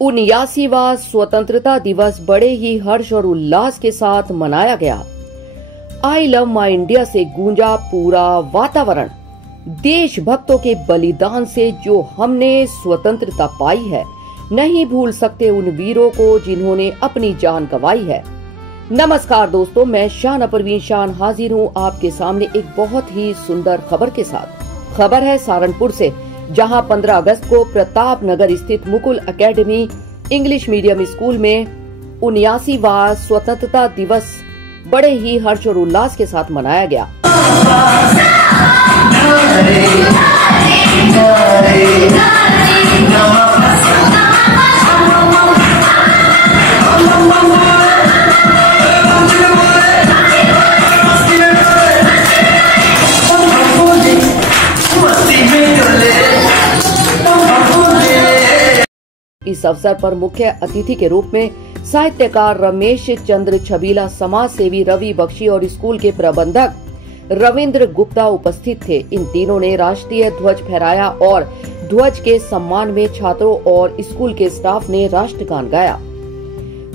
79वां स्वतंत्रता दिवस बड़े ही हर्ष और उल्लास के साथ मनाया गया। आई लव माई इंडिया से गूंजा पूरा वातावरण। देशभक्तों के बलिदान से जो हमने स्वतंत्रता पाई है, नहीं भूल सकते उन वीरों को जिन्होंने अपनी जान गंवाई है। नमस्कार दोस्तों, मैं शान परवीन शान हाजिर हूँ आपके सामने एक बहुत ही सुंदर खबर के साथ। खबर है सहारनपुर से, जहां 15 अगस्त को प्रताप नगर स्थित Mukul academy English medium school में 79वां स्वतंत्रता दिवस बड़े ही हर्ष और उल्लास के साथ मनाया गया। इस अवसर पर मुख्य अतिथि के रूप में साहित्यकार रमेश चंद्र छबीला, समाज सेवी रवि बख्शी और स्कूल के प्रबंधक रविंद्र गुप्ता उपस्थित थे। इन तीनों ने राष्ट्रीय ध्वज फहराया और ध्वज के सम्मान में छात्रों और स्कूल के स्टाफ ने राष्ट्रगान गाया।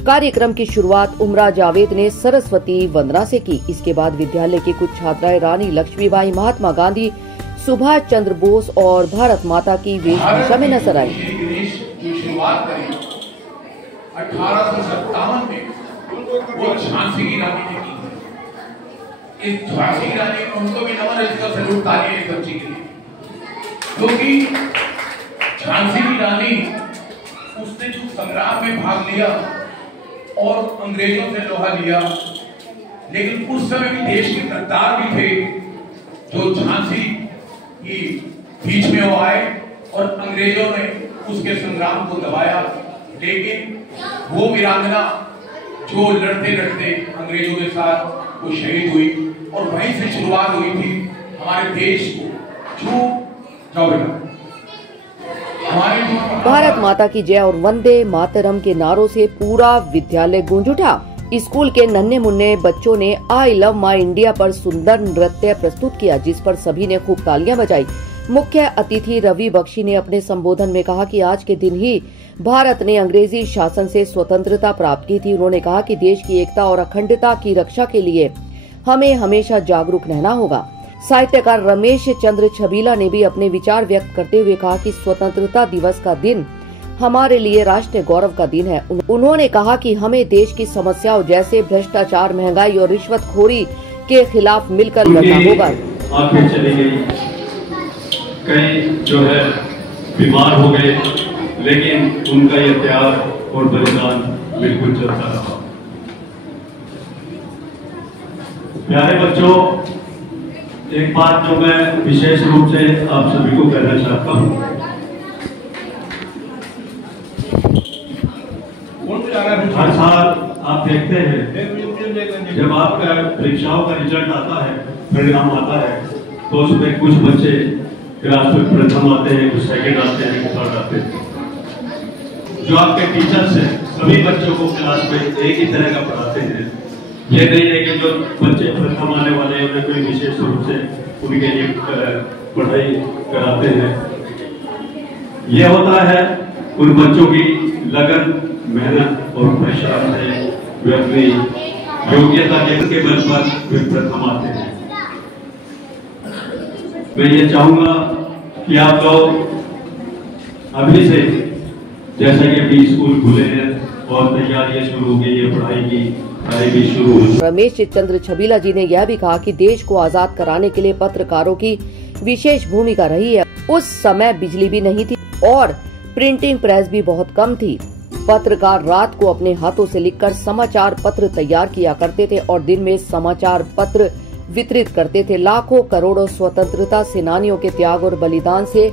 कार्यक्रम की शुरुआत उमरा जावेद ने सरस्वती वंदना से की। इसके बाद विद्यालय की कुछ छात्राएं रानी लक्ष्मीबाई, महात्मा गांधी, सुभाष चंद्र बोस और भारत माता की वेशभूषा में नजर आई। शुरुआत करी 1857 में वो झांसी की रानी ने की। इस झांसी की रानी उनको भी नमन है, इसका सैल्यूट तालियां इस बच्ची के लिए, क्योंकि झांसी की रानी उसने जो संग्राम में भाग लिया और अंग्रेजों से लोहा लिया, लेकिन उस समय भी देश के गद्दार भी थे जो झांसी की बीच में वो आए और अंग्रेजों ने उसके संग्राम को दबाया। लेकिन वो वीरांगना जो लड़ते लड़ते अंग्रेजों के साथ वो शहीद हुई और वहीं से शुरुआत हुई थी हमारे देश को भारत माता की जय और वंदे मातरम के नारों से पूरा विद्यालय गूंज उठा। स्कूल के नन्हे मुन्ने बच्चों ने आई लव माई इंडिया पर सुंदर नृत्य प्रस्तुत किया, जिस पर सभी ने खूब तालियां बजाई। मुख्य अतिथि रवि बख्शी ने अपने संबोधन में कहा कि आज के दिन ही भारत ने अंग्रेजी शासन से स्वतंत्रता प्राप्त की थी। उन्होंने कहा कि देश की एकता और अखंडता की रक्षा के लिए हमें हमेशा जागरूक रहना होगा। साहित्यकार रमेश चंद्र छबीला ने भी अपने विचार व्यक्त करते हुए कहा कि स्वतंत्रता दिवस का दिन हमारे लिए राष्ट्रीय गौरव का दिन है। उन्होंने कहा कि हमें देश की समस्याओं जैसे भ्रष्टाचार, महंगाई और रिश्वतखोरी के खिलाफ मिलकर लड़ना होगा। कई जो है बीमार हो गए, लेकिन उनका ये त्याग और बलिदान बिल्कुल चलता रहा। प्यारे बच्चों, एक बात जो मैं विशेष रूप से आप सभी को कहना चाहता हूँ, हर साल आप देखते हैं जब आपका परीक्षाओं का रिजल्ट आता है, परिणाम आता है, तो उसमें कुछ बच्चे क्लास में प्रथम आते हैं, कुछ सेकंड आते हैं, कुछ थर्ड आते हैं। जो आपके टीचर्स हैं, सभी बच्चों को क्लास में एक ही तरह का पढ़ाते हैं। ये नहीं है कि जो बच्चे प्रथम आने वाले हैं उन्हें कोई विशेष रूप से उनके लिए पढ़ाई कराते हैं। यह होता है उन बच्चों की लगन, मेहनत और परिश्रम से वे अपनी योग्यता के बल पर वे प्रथम आते हैं। मैं ये चाहूंगा कि आप लोग अभी से, जैसा कि अभी स्कूल खुले हैं और तैयारियां शुरू हो गई है, पढ़ाई भी शुरू हुई। रमेश चंद्र छबीला जी ने यह भी कहा कि देश को आजाद कराने के लिए पत्रकारों की विशेष भूमिका रही है। उस समय बिजली भी नहीं थी और प्रिंटिंग प्रेस भी बहुत कम थी। पत्रकार रात को अपने हाथों से लिखकर समाचार पत्र तैयार किया करते थे और दिन में समाचार पत्र वितरित करते थे। लाखों करोड़ों स्वतंत्रता सेनानियों के त्याग और बलिदान से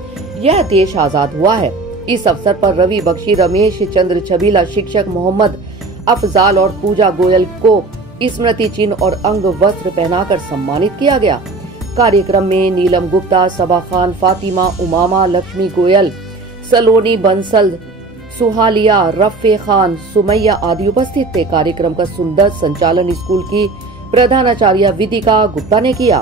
यह देश आजाद हुआ है। इस अवसर पर रवि बख्शी, रमेश चंद्र छबीला, शिक्षक मोहम्मद अफजाल और पूजा गोयल को स्मृति चिन्ह और अंग वस्त्र पहनाकर सम्मानित किया गया। कार्यक्रम में नीलम गुप्ता, सबा खान, फातिमा, उमामा, लक्ष्मी गोयल, सलोनी बंसल, सुहालिया, रफ़े खान, सुमैया आदि उपस्थित थे। कार्यक्रम का सुंदर संचालन स्कूल की प्रधानाचार्य विदिका गुप्ता ने किया।